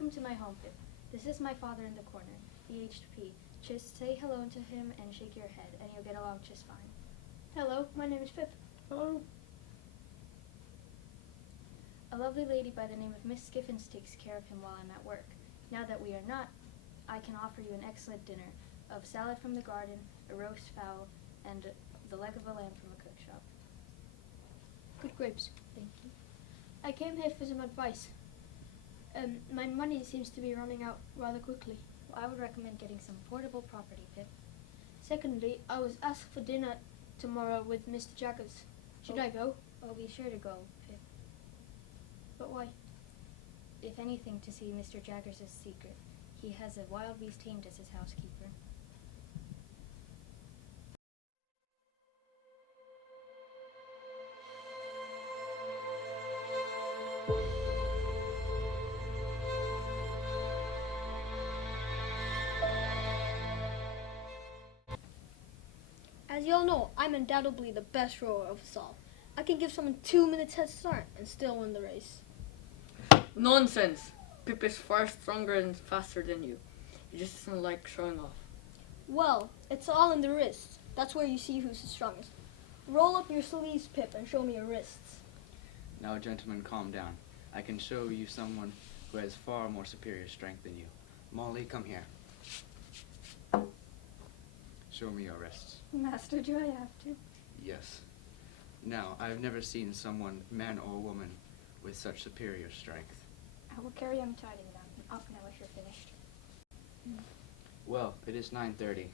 Welcome to my home, Pip. This is my father in the corner, the aged P. Just say hello to him and shake your head, and you'll get along just fine. Hello, my name is Pip. Hello. A lovely lady by the name of Miss Skiffins takes care of him while I'm at work. Now that we are not, I can offer you an excellent dinner of salad from the garden, a roast fowl, and the leg of a lamb from a cook shop. Good grapes. Thank you. I came here for some advice. My money seems to be running out rather quickly. Well, I would recommend getting some portable property, Pip. Secondly, I was asked for dinner tomorrow with Mr. Jaggers. Should I go? Well, be sure to go, Pip. But why? If anything, to see Mr. Jaggers' secret. He has a wild beast tamed as his housekeeper. As you all know, I'm undoubtedly the best rower of us all. I can give someone 2 minutes head start and still win the race. Nonsense! Pip is far stronger and faster than you. He just doesn't like showing off. Well, it's all in the wrists. That's where you see who's the strongest. Roll up your sleeves, Pip, and show me your wrists. Now, gentlemen, calm down. I can show you someone who has far more superior strength than you. Molly, come here. Show me your wrists. Master, do I have to? Yes. Now, I've never seen someone, man or woman, with such superior strength. I will carry him tied and down and up now if you're finished. Well, it is 9:30.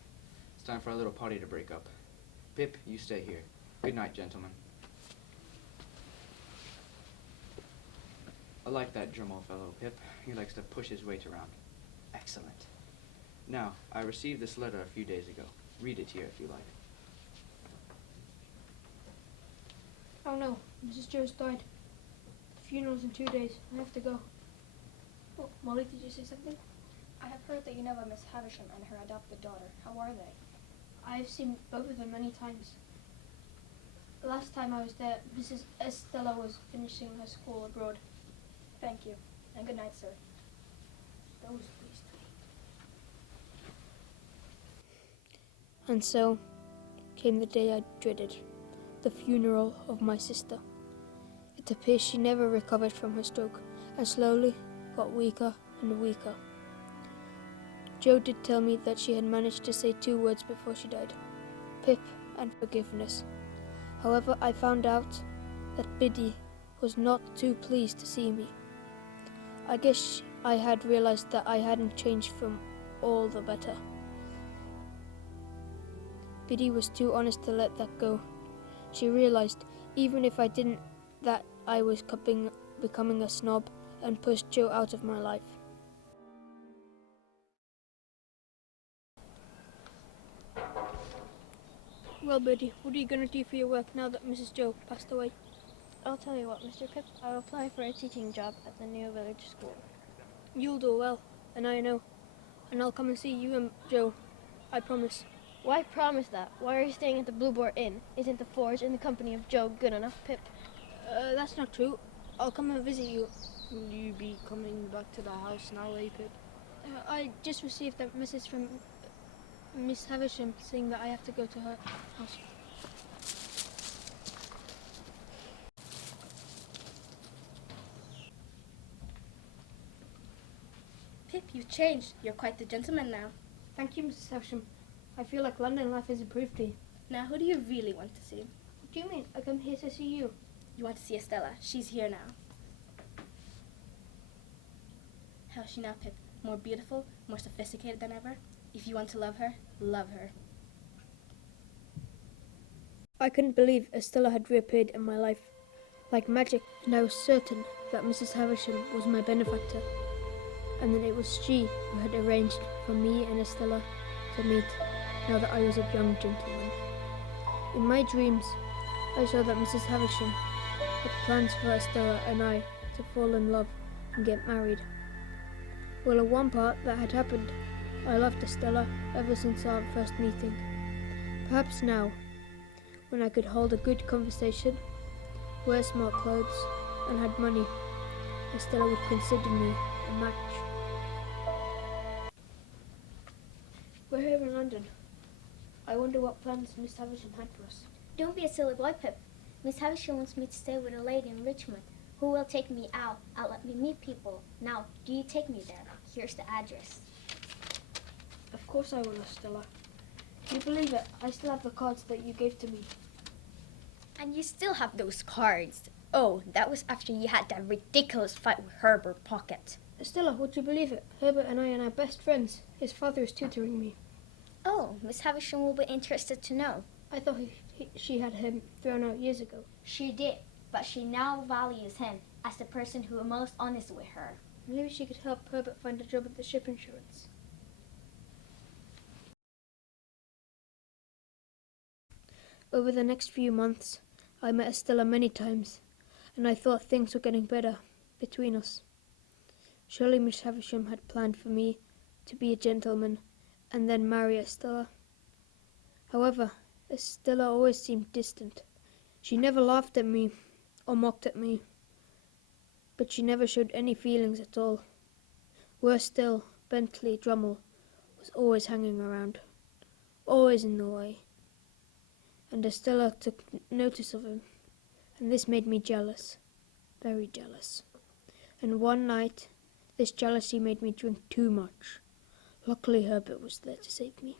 It's time for our little party to break up. Pip, you stay here. Good night, gentlemen. I like that Dremel fellow, Pip. He likes to push his weight around. Excellent. Now, I received this letter a few days ago. Read it here if you like. Oh no, Mrs. Joe's died. The funeral's in 2 days. I have to go. Oh, Molly, did you say something? I have heard that you know about Miss Havisham and her adopted daughter. How are they? I've seen both of them many times. The last time I was there, Mrs. Estella was finishing her school abroad. Thank you, and good night, sir. Those please. And so came the day I dreaded, the funeral of my sister. It appears she never recovered from her stroke, and slowly got weaker and weaker. Joe did tell me that she had managed to say 2 words before she died, Pip and forgiveness. However, I found out that Biddy was not too pleased to see me. I guess I had realized that I hadn't changed from all the better. Biddy was too honest to let that go. She realized, even if I didn't, that I was becoming a snob and pushed Joe out of my life. Well, Biddy, what are you going to do for your work now that Mrs. Joe passed away? I'll tell you what, Mr. Pip, I'll apply for a teaching job at the new village school. You'll do well, and I know. And I'll come and see you and Joe. I promise. Why promise that? Why are you staying at the Blue Boar Inn? Isn't the forge in the company of Joe good enough, Pip? That's not true. I'll come and visit you. Will you be coming back to the house now, Pip? I just received a message from Miss Havisham saying that I have to go to her house. Pip, you've changed. You're quite the gentleman now. Thank you, Mrs. Havisham. I feel like London life has improved here. Now, who do you really want to see? What do you mean? I come here to see you. You want to see Estella. She's here now. How's she now, Pip? More beautiful, more sophisticated than ever? If you want to love her, love her. I couldn't believe Estella had reappeared in my life like magic, and I was certain that Mrs. Havisham was my benefactor, and that it was she who had arranged for me and Estella to meet now that I was a young gentleman. In my dreams, I saw that Mrs. Havisham had plans for Estella and I to fall in love and get married. Well, at one part that had happened, I loved Estella ever since our first meeting. Perhaps now, when I could hold a good conversation, wear smart clothes, and had money, Estella would consider me a match. wonder what plans Miss Havisham had for us. Don't be a silly boy, Pip. Miss Havisham wants me to stay with a lady in Richmond who will take me out and let me meet people. Now, do you take me there? Here's the address. Of course I will, Stella. Can you believe it? I still have the cards that you gave to me. And you still have those cards. Oh, that was after you had that ridiculous fight with Herbert Pocket. Stella, would you believe it? Herbert and I are now best friends. His father is tutoring me. Oh, Miss Havisham will be interested to know. I thought she had him thrown out years ago. She did, but she now values him as the person who is most honest with her. Maybe she could help Herbert find a job at the ship insurance. Over the next few months, I met Estella many times, and I thought things were getting better between us. Surely Miss Havisham had planned for me to be a gentleman and then marry Estella. However, Estella always seemed distant. She never laughed at me or mocked at me, but she never showed any feelings at all. Worse still, Bentley Drummle was always hanging around, always in the way, and Estella took notice of him, and this made me jealous, very jealous. And one night, this jealousy made me drink too much. Luckily, Herbert was there to save me.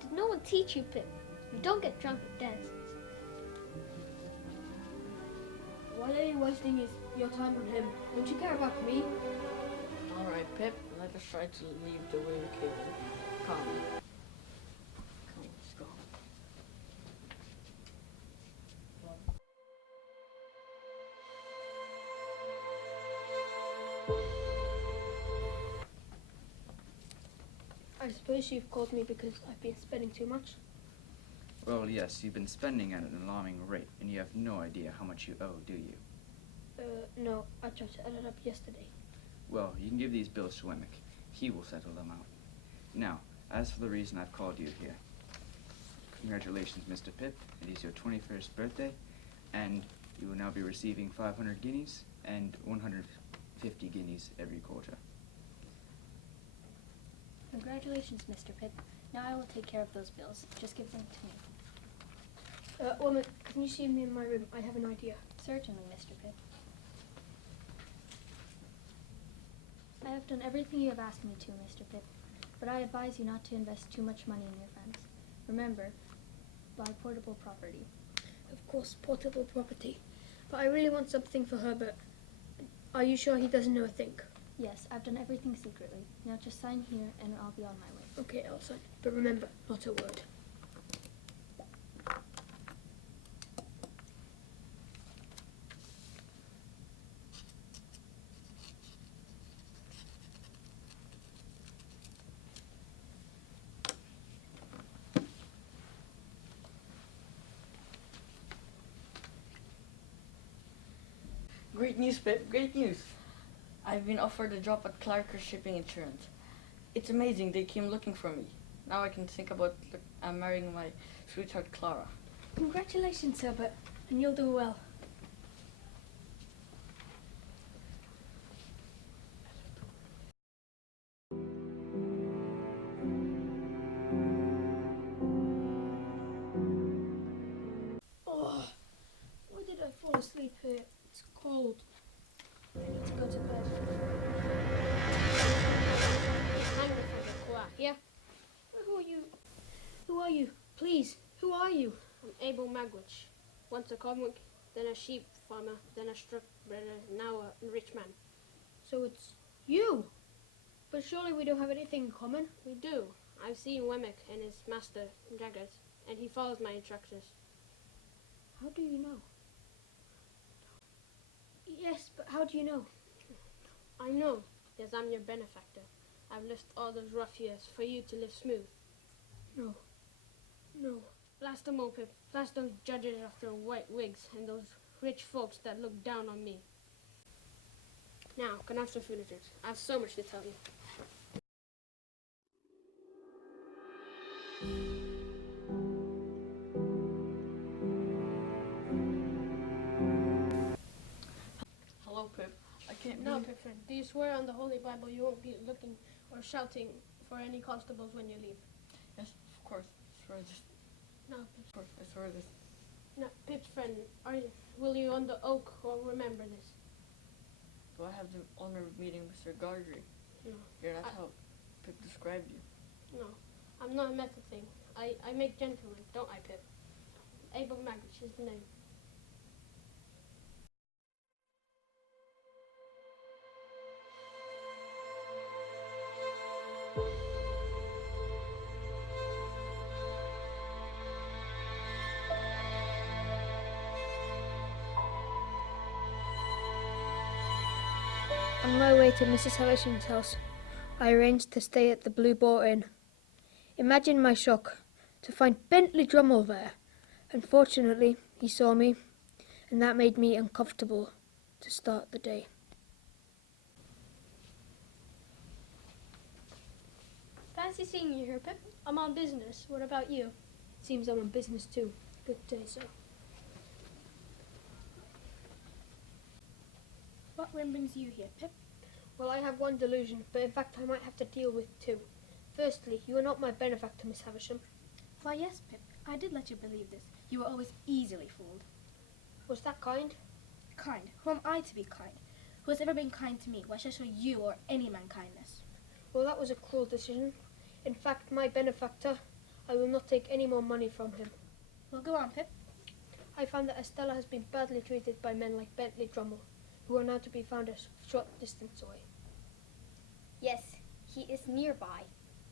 Did no one teach you, Pip? You don't get drunk at dances. Why are you wasting your time on him? Don't you care about me? Alright, Pip, let us try to leave the way we came. Come. Come, let's go. I suppose you've called me because I've been spending too much. Well, yes, you've been spending at an alarming rate, and you have no idea how much you owe, do you? No, I tried to add it up yesterday. Well, you can give these bills to Wemmick. He will settle them out. Now, as for the reason I've called you here. Congratulations, Mr. Pip. It is your 21st birthday, and you will now be receiving 500 guineas and 150 guineas every quarter. Congratulations, Mr. Pip. Now I will take care of those bills. Just give them to me. Woman, can you see me in my room? I have an idea. Certainly, Mr. Pip. I have done everything you have asked me to, Mr. Pip, but I advise you not to invest too much money in your friends. Remember, buy portable property. Of course, portable property. But I really want something for Herbert. Are you sure he doesn't know a thing? Yes, I've done everything secretly. Now just sign here and I'll be on my way. Okay, I'll sign. But remember, not a word. Great news, Pip, great news. I've been offered a job at Clarker Shipping Insurance. It's amazing, they came looking for me. Now I can think about marrying my sweetheart Clara. Congratulations, Herbert, and you'll do well. Oh, why did I fall asleep here? It's cold. I need to go to bed. Yeah, Who are you? Who are you? Please, who are you? I'm Abel Magwitch. Once a comic, then a sheep farmer, then a strip breeder, now a rich man. So it's you? But surely we don't have anything in common. We do. I've seen Wemmick and his master, Jaggers, and he follows my instructions. How do you know? Yes, but how do you know? I know, as I'm your benefactor. I've lived all those rough years for you to live smooth. No. No. Blast them all, Pip. Blast those judges after white wigs and those rich folks that look down on me. Now, can I have some food and drinks? I have so much to tell you. Hello, Pip. I can't Now, believe... Pip, friend, do you swear on the Holy Bible you won't be looking or shouting for any constables when you leave? Yes, of course. I swear this. No, Pip. Of course, I swear this. No, Pip's friend, will you on the oak or remember this? Do I have the honor of meeting Mr. Gardry? No. Here, that's how Pip described you. No, I'm not a method thing. I make gentlemen, don't I, Pip? Abel Magwitch is the name. On my way to Mrs. Havisham's house, I arranged to stay at the Blue Boar Inn. Imagine my shock to find Bentley Drummle there. Unfortunately, he saw me, and that made me uncomfortable to start the day. Fancy seeing you here, Pip. I'm on business. What about you? Seems I'm on business too. Good day, sir. What whim brings you here, Pip? Well, I have one delusion, but in fact I might have to deal with two. Firstly, you are not my benefactor, Miss Havisham. Why, yes, Pip. I did let you believe this. You were always easily fooled. Was that kind? Kind? Who am I to be kind? Who has ever been kind to me? Why should I show you or any man kindness? Well, that was a cruel decision. In fact, my benefactor, I will not take any more money from him. Well, go on, Pip. I found that Estella has been badly treated by men like Bentley Drummle, who are now to be found a short distance away. Yes, he is nearby,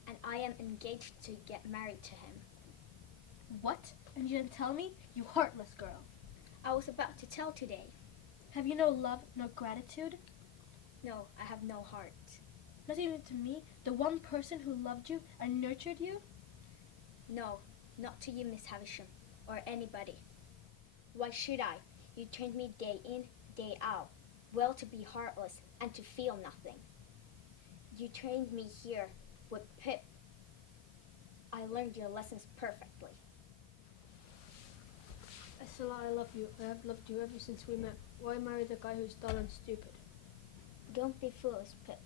and I am engaged to get married to him. What? And you didn't tell me? You heartless girl. I was about to tell today. Have you no love, no gratitude? No, I have no heart. Not even to me, the one person who loved you and nurtured you? No, not to you, Miss Havisham, or anybody. Why should I? You trained me day in, day out, well to be heartless and to feel nothing. You trained me here with Pip. I learned your lessons perfectly. Estella, I love you. I have loved you ever since we met. Why marry the guy who's dull and stupid? Don't be foolish, Pip.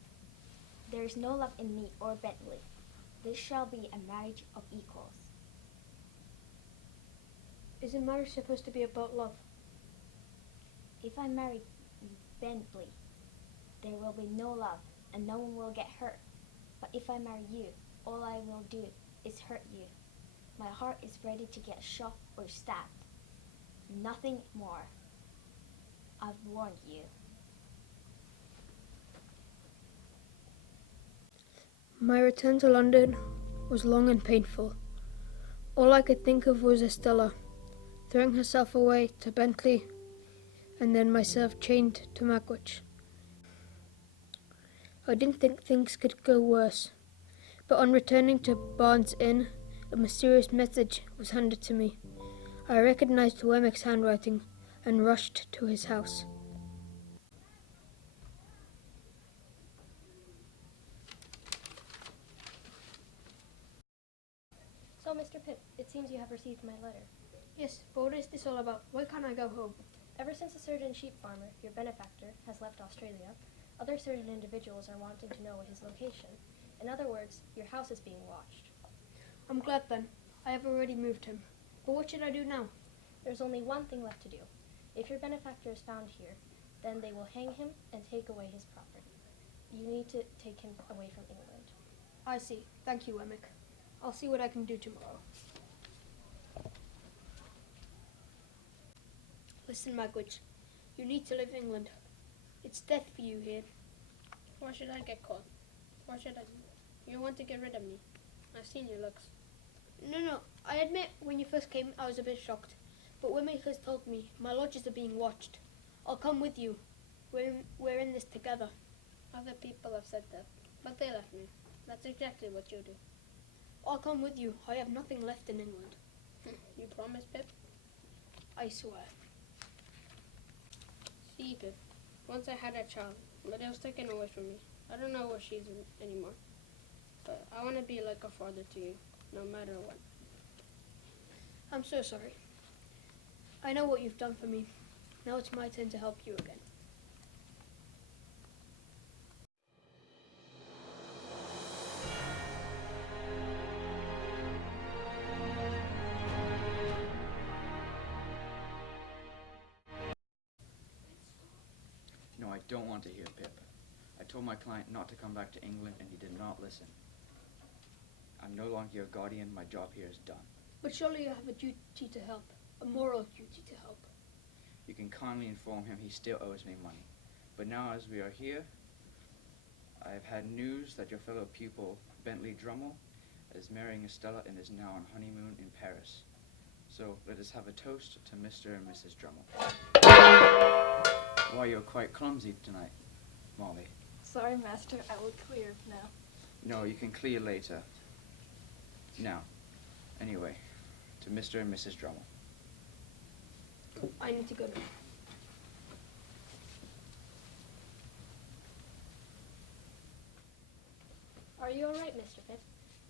There is no love in me or Bentley. This shall be a marriage of equals. Isn't marriage supposed to be about love? If I marry Bentley, there will be no love and no one will get hurt. But if I marry you, all I will do is hurt you. My heart is ready to get shot or stabbed. Nothing more. I've warned you. My return to London was long and painful. All I could think of was Estella, throwing herself away to Bentley, and then myself chained to Magwitch. I didn't think things could go worse, but on returning to Barnes Inn, a mysterious message was handed to me. I recognized Wemmick's handwriting and rushed to his house. So, Mr. Pip, it seems you have received my letter. Yes, but what is this all about? Why can't I go home? Ever since a certain sheep farmer, your benefactor, has left Australia, other certain individuals are wanting to know his location. In other words, your house is being watched. I'm glad then. I have already moved him. But what should I do now? There's only one thing left to do. If your benefactor is found here, then they will hang him and take away his property. You need to take him away from England. I see. Thank you, Wemmick. I'll see what I can do tomorrow. Listen, Magwitch. You need to leave England. It's death for you here. Why should I get caught? Why should I? You want to get rid of me. I've seen your looks. No. I admit, when you first came, I was a bit shocked. But Wemmick has told me my lodges are being watched. I'll come with you. We're in this together. Other people have said that, but they left me. That's exactly what you do. I'll come with you. I have nothing left in England. You promise, Pip? I swear. See, Pip, once I had a child, but it was taken away from me. I don't know where she is anymore. But I want to be like a father to you, no matter what. I'm so sorry. I know what you've done for me. Now it's my turn to help you again. No, I don't want to hear Pip. I told my client not to come back to England and he did not listen. I'm no longer your guardian. My job here is done. But surely you have a duty to help. A moral duty to help. You can kindly inform him he still owes me money. But now as we are here, I have had news that your fellow pupil, Bentley Drummel, is marrying Estella and is now on honeymoon in Paris. So let us have a toast to Mr. and Mrs. Drummel. Why, you're quite clumsy tonight, Molly. Sorry, Master. I will clear now. No, you can clear later. Now, anyway, to Mr. and Mrs. Drummel. I need to go now. Are you all right, Mr. Pitt?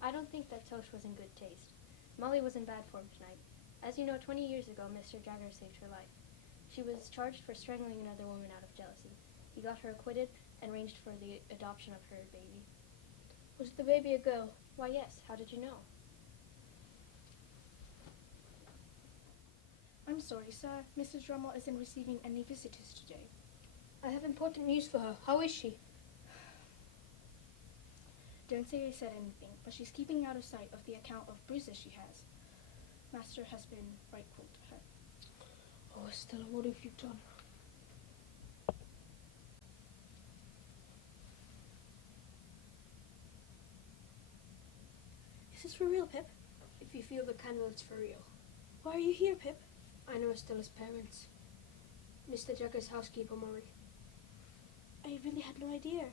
I don't think that toast was in good taste. Molly was in bad form tonight. As you know, 20 years ago, Mr. Jagger saved her life. She was charged for strangling another woman out of jealousy. He got her acquitted and arranged for the adoption of her baby. Was the baby a girl? Why, yes. How did you know? I'm sorry, sir. Mrs. Drummel isn't receiving any visitors today. I have important news for her. How is she? Don't say I said anything, but she's keeping out of sight of the account of bruises she has. Master has been right cruel to her. Oh, Estella, what have you done? Is this for real, Pip? If you feel the candle, it's for real. Why are you here, Pip? I know Estella's parents. Mr. Jagger's housekeeper, Murray. I really had no idea.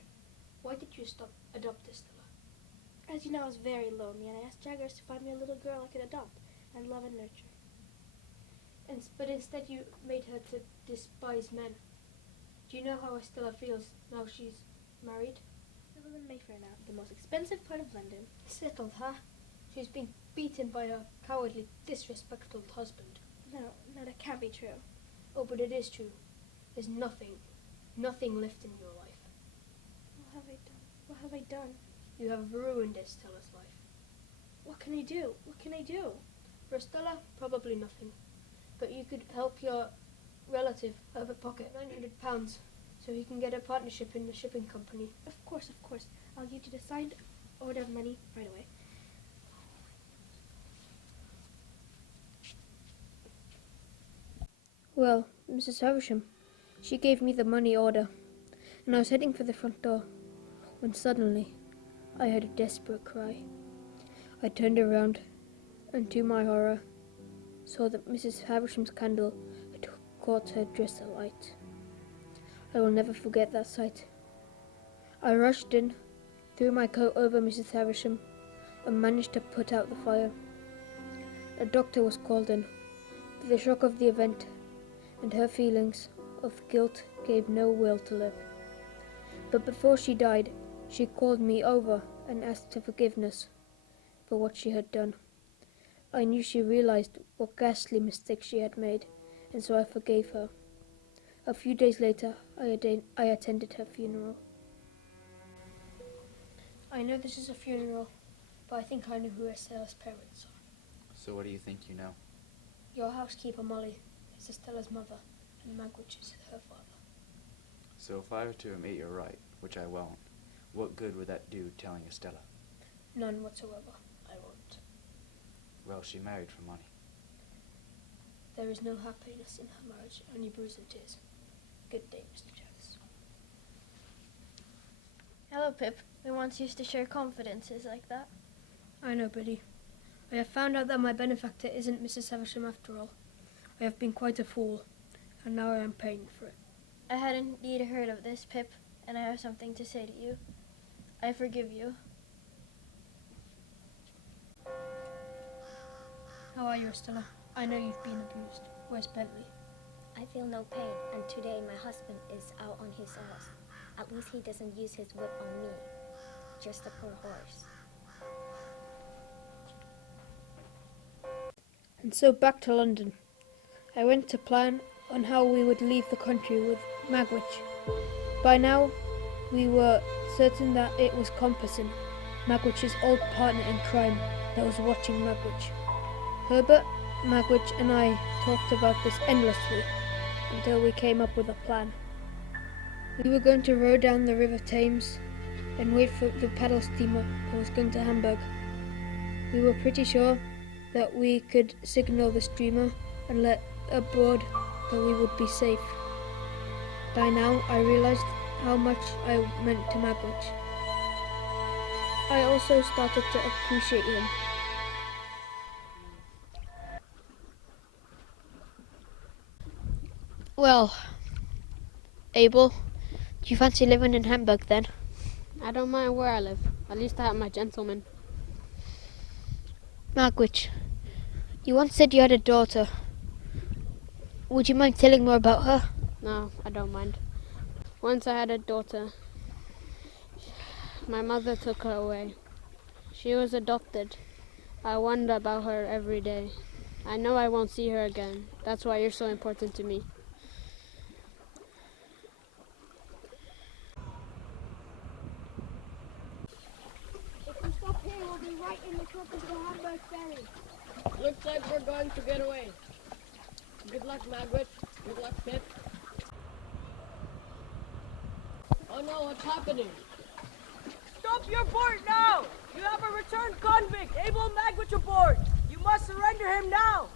Why did you adopt Estella? As you know, I was very lonely, and I asked Jaggers to find me a little girl I could adopt and love and nurture. But instead you made her to despise men. Do you know how Estella feels now she's married? We live in Mayfair now, the most expensive part of London. Settled, huh? She's been beaten by her cowardly, disrespectful husband. No, that can't be true. Oh, but it is true. There's nothing left in your life. What have I done? What have I done? You have ruined Estella's life. What can I do? What can I do? For Estella, probably nothing. But you could help your relative pocket £900 so he can get a partnership in the shipping company. Of course. I'll give you the signed order of money right away. Well, Mrs. Havisham, she gave me the money order, and I was heading for the front door, when suddenly I heard a desperate cry. I turned around, and to my horror, saw that Mrs. Havisham's candle had caught her dress alight. I will never forget that sight. I rushed in, threw my coat over Mrs. Havisham, and managed to put out the fire. A doctor was called in, but the shock of the event and her feelings of guilt gave no will to live. But before she died, she called me over and asked for forgiveness for what she had done. I knew she realized what ghastly mistake she had made, and so I forgave her. A few days later, I attended her funeral. I know this is a funeral, but I think I know who Estella's parents are. So what do you think you know? Your housekeeper, Molly, is Estella's mother, and Magwitch is her father. So if I were to admit you're right, which I won't, what good would that do telling Estella? None whatsoever. I won't. Well, she married for money. There is no happiness in her marriage, only bruise and tears. Good day, Mr. Jaggers. Hello, Pip. We once used to share confidences like that. I know, Biddy. I have found out that my benefactor isn't Mrs. Havisham after all. I have been quite a fool, and now I am paying for it. I hadn't indeed heard of this, Pip. and I have something to say to you. I forgive you. How are you, Estella? I know you've been abused. Where's Bentley? I feel no pain, and today my husband is out on his horse. At least he doesn't use his whip on me. Just a poor horse. And so back to London. I went to plan on how we would leave the country with Magwitch. By now, we were certain that it was Compasson, Magwitch's old partner in crime, that was watching Magwitch. Herbert, Magwitch and I talked about this endlessly until we came up with a plan. We were going to row down the River Thames and wait for the paddle steamer that was going to Hamburg. We were pretty sure that we could signal the steamer and let abroad that we would be safe. By now, I realized how much I meant to Magwitch. I also started to appreciate him. Well, Abel, do you fancy living in Hamburg then? I don't mind where I live. At least I have my gentleman. Magwitch, you once said you had a daughter. Would you mind telling more about her? No, I don't mind. Once I had a daughter. My mother took her away. She was adopted. I wonder about her every day. I know I won't see her again. That's why you're so important to me. If we stop here, we'll be right in the crook of the Hamburg ferry. Looks like we're going to get away. Good luck, Magwitch. Good luck, Pip. Oh no, what's happening? Stop your boat now! You have a returned convict, Abel Magwitch aboard! You must surrender him now!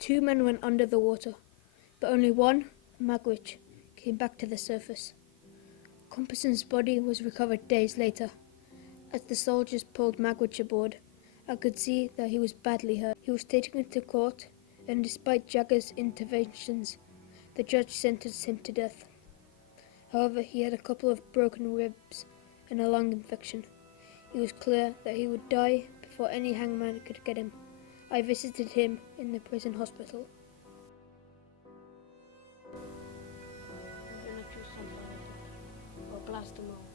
Two men went under the water, but only one, Magwitch, came back to the surface. Compasson's body was recovered days later. As the soldiers pulled Magwitch aboard, I could see that he was badly hurt. He was taken to court, and despite Jagger's interventions, the judge sentenced him to death. However, he had a couple of broken ribs and a lung infection. It was clear that he would die before any hangman could get him. I visited him in the prison hospital. I'm gonna choose somebody. Or blast them all.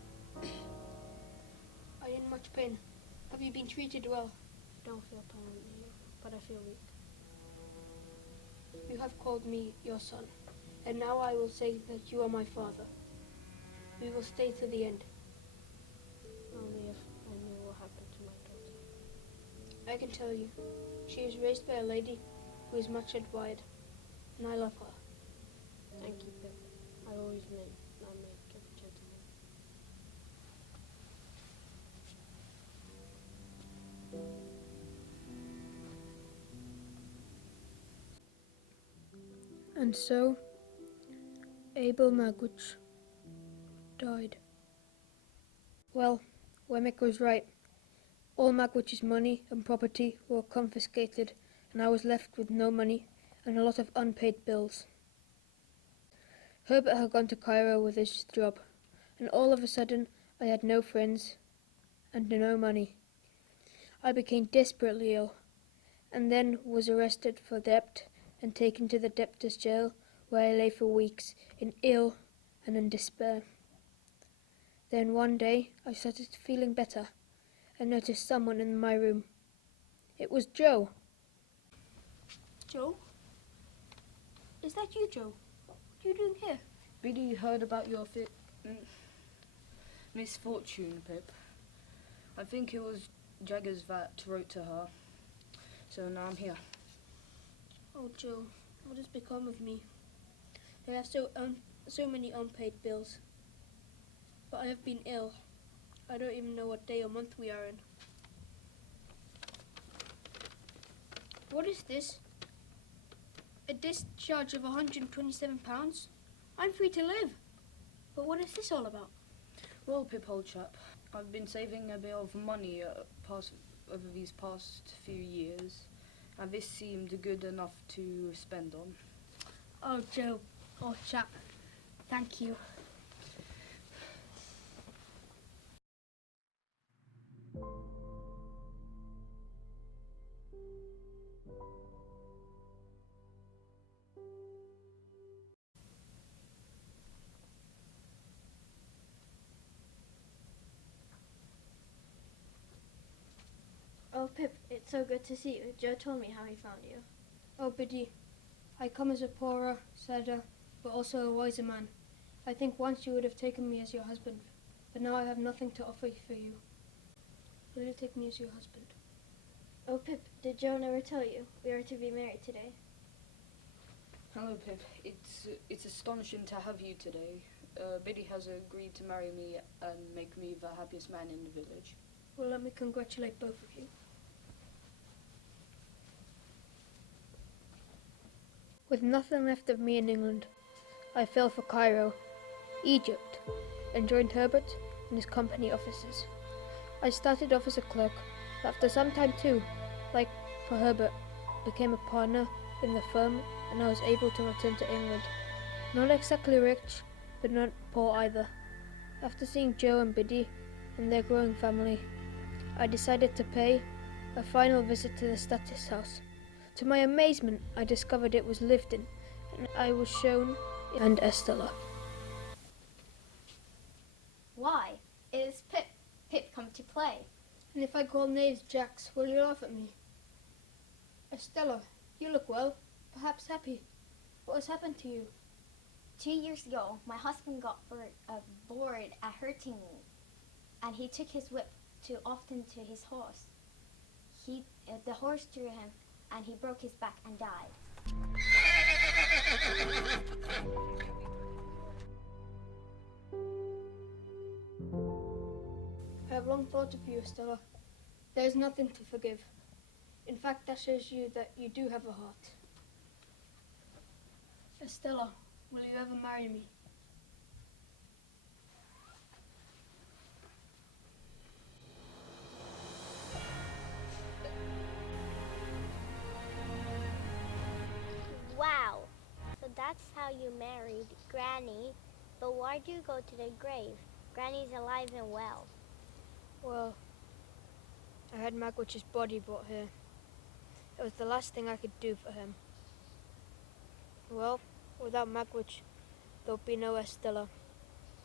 Are you in much pain? Have you been treated well? I don't feel pain, but I feel weak. You have called me your son, and now I will say that you are my father. We will stay to the end. Only if I knew what happened to my daughter. I can tell you, she is raised by a lady who is much admired, and I love her. Thank you, Pip. I always make a gentleman. And so, Abel Magwitch died. Well, Wemmick was right. All Magwitch's money and property were confiscated, and I was left with no money and a lot of unpaid bills. Herbert had gone to Cairo with his job, and all of a sudden I had no friends and no money. I became desperately ill, and then was arrested for debt and taken to the debtors' jail, where I lay for weeks in ill and in despair. Then one day I started feeling better and noticed someone in my room. It was Joe. Joe? Is that you, Joe? What are you doing here? Biddy heard about your misfortune, Pip. I think it was Jaggers that wrote to her. So now I'm here. Oh, Joe, what has become of me? I have so many unpaid bills. But I have been ill. I don't even know what day or month we are in. What is this? A discharge of £127? I'm free to live. But what is this all about? Well, Pip, old chap, I've been saving a bit of money over these past few years, and this seemed good enough to spend on. Oh, Joe, old chap, thank you. Oh, Pip, it's so good to see you. Joe told me how he found you. Oh, Biddy, I come as a poorer, sadder, but also a wiser man. I think once you would have taken me as your husband, but now I have nothing to offer for you. Will you take me as your husband? Oh, Pip, did Joe never tell you we are to be married today? Hello, Pip. It's astonishing to have you today. Biddy has agreed to marry me and make me the happiest man in the village. Well, let me congratulate both of you. With nothing left of me in England, I sailed for Cairo, Egypt, and joined Herbert in his company offices. I started off as a clerk, but after some time too, like for Herbert, became a partner in the firm, and I was able to return to England. Not exactly rich, but not poor either. After seeing Joe and Biddy and their growing family, I decided to pay a final visit to the Status house. To my amazement, I discovered it was lived in, and I was shown and Estella. Why? It is Pip. Pip come to play. And if I call names Jax, will you laugh at me? Estella, you look well, perhaps happy. What has happened to you? 2 years ago, my husband got bored at hurting me, and he took his whip too often to his horse. The horse threw him, and he broke his back and died. I have long thought of you, Estella. There is nothing to forgive. In fact, that shows you that you do have a heart. Estella, will you ever marry me? Wow, so that's how you married Granny. But why do you go to the grave? Granny's alive and well. Well, I had Magwitch's body brought here. It was the last thing I could do for him. Well, without Magwitch, there'll be no Estella,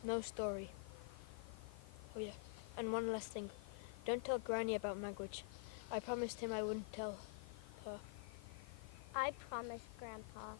no story. Oh yeah, and one last thing. Don't tell Granny about Magwitch. I promised him I wouldn't tell her. I promised, Grandpa.